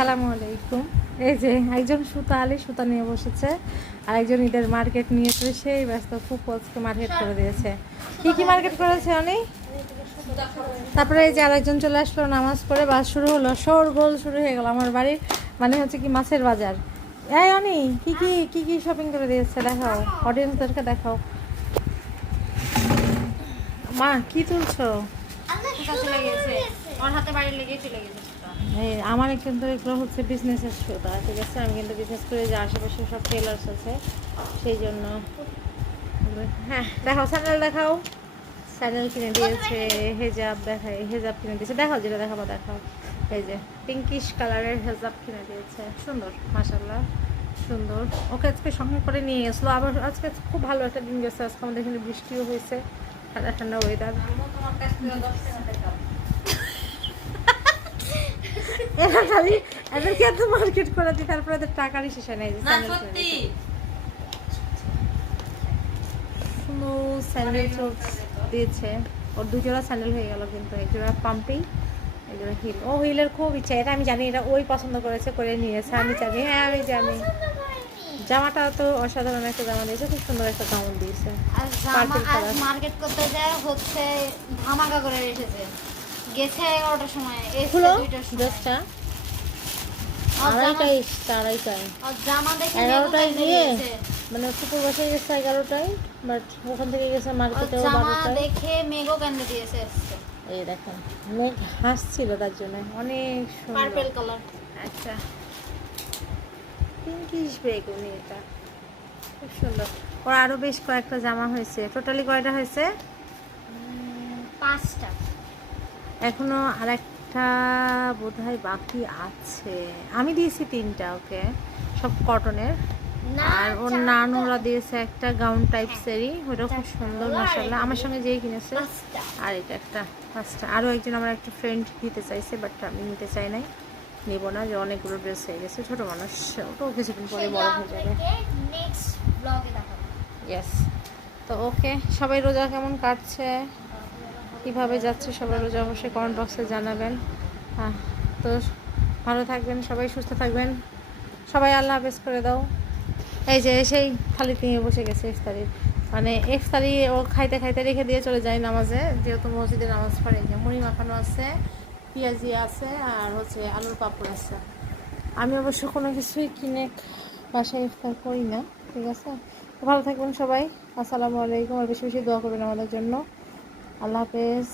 আসসালামু আলাইকুম। এই যে একজন সুতা নিয়ে বসেছে, আর একজন ঈদের মার্কেট নিয়ে তো সেই ব্যস্ত। খুব আজকে মার্কেট করে দিয়েছে। কি কি মার্কেট করেছে উনি? তারপরে এই যে আরেকজন চলে আসলো, নামাজ পড়ে বাস শুরু হলো, শোরগোল শুরু হয়ে গেল আমার বাড়ির। মানে হচ্ছে কি মাছের বাজার। এই অনি কি শপিং করে দিয়েছে দেখাও, অডিয়েন্সদেরকে দেখাও। মা কি তুলছো? আমার কিন্তু এগুলো হচ্ছে বিজনেসের সুতা, ঠিক আছে? আমি কিন্তু বিজনেস করে যে আশেপাশে সব টেলার্স আছে, সেই জন্য। হ্যাঁ দেখাও, স্যান্ডেল দেখাও। স্যান্ডেল কিনে দিয়েছে, হেজাব দেখায়, হেজাব কিনে দিয়েছে। দেখাও যেটা দেখাবো দেখাও। এই যে পিঙ্কিশ কালারের হেজাব কিনে দিয়েছে, সুন্দর মাশাআল্লাহ, সুন্দর। ওকে আজকে সঙ্গে করে নিয়ে গেছিলো। আবার আজকে খুব ভালো একটা দিন গেছে। আজকে আমাদের এখানে বৃষ্টিও হয়েছে, ঠান্ডা ঠান্ডা ওয়েদার। এরা খালি এদেরকে এত মার্কেট করে দিই, তারপরে এদের টাকারই শেষ হয় না। এই যে স্যান্ডেল দিয়েছে, ওর দুজোড়া স্যান্ডেল হয়ে গেল, কিন্তু এক জোড়া পাম্পিং, এক জোড়া হিল। ও হিলের খুব ইচ্ছা, এটা আমি জানি, এটা ওই পছন্দ করেছে, করে নিয়েছে। আমি জানি, হ্যাঁ আমি জানি। জামাটা তো অসাধারণ একটা জামা দিয়েছে, খুব সুন্দর একটা গাউন দিয়েছে। মার্কেট করতে যায় হচ্ছে ধামাকা করে এসেছে, গেছে 11টার সময়, এসে 2টার সময়। জামা দেখে 11টায় গিয়ে মানে শুক্র বাসায় গেছে 11টায়, বাট ওখান থেকে গেছে মার্কেটে 12টায়। দেখে মেঘও কেন দিয়েছে। এই দেখেন মেঘ হাসছিল, তার জন্য অনেক সুন্দর পার্পল কালার। আচ্ছা পিঙ্কিশ বেগুনি, এটা খুব সুন্দর। ওর আরো বেশ কয়েকটা জামা হয়েছে। টোটালি কয়টা হয়েছে? 5টা। এখনো আরেকটা বোধহয় বাকি আছে। আমি দিয়েছি 3টা ওকে, সব কটনের। আর ওর নানুরা দিয়েছে একটা গাউন টাইপসেরই, ওটা খুব সুন্দর মাশাআল্লাহ, আমার সঙ্গে যেই কিনেছে। আর এটা একটা 5টা। আরও একজন আমার একটা ফ্রেন্ড দিতে চাইছে, বাট আমি নিতে চাই নাই, নেব না, যে অনেকগুলো ড্রেস হয়ে গেছে। ছোটো মানুষ, ওটাও কিছুদিন পরে বড় হয়ে যাবে। ইয়েস। তো ওকে, সবাই রোজা কেমন কাটছে, কীভাবে যাচ্ছে সবাই রোজা, অবশ্যই কমেন্ট বক্সে জানাবেন। তো ভালো থাকবেন সবাই, সুস্থ থাকবেন সবাই। আল্লাহ হাফেজ করে দাও। এই যে সেই থালিতে নিয়ে বসে গেছে ইফতারির, মানে ইফতারি ও খাইতে খাইতে রেখে দিয়ে চলে যায় নামাজে, যেহেতু মসজিদে নামাজ পড়ে। যে মুড়ি মাখানো আছে, পেঁয়াজি আছে, আর হচ্ছে আলুর পাপড় আছে। আমি অবশ্য কোনো কিছুই কিনে বাসায় ইফতার করি না, ঠিক আছে? ভালো থাকবেন সবাই। আসসালামু আলাইকুম। আর বেশি বেশি দোয়া করবেন আমাদের জন্য। আল্লাহ হাফেজ।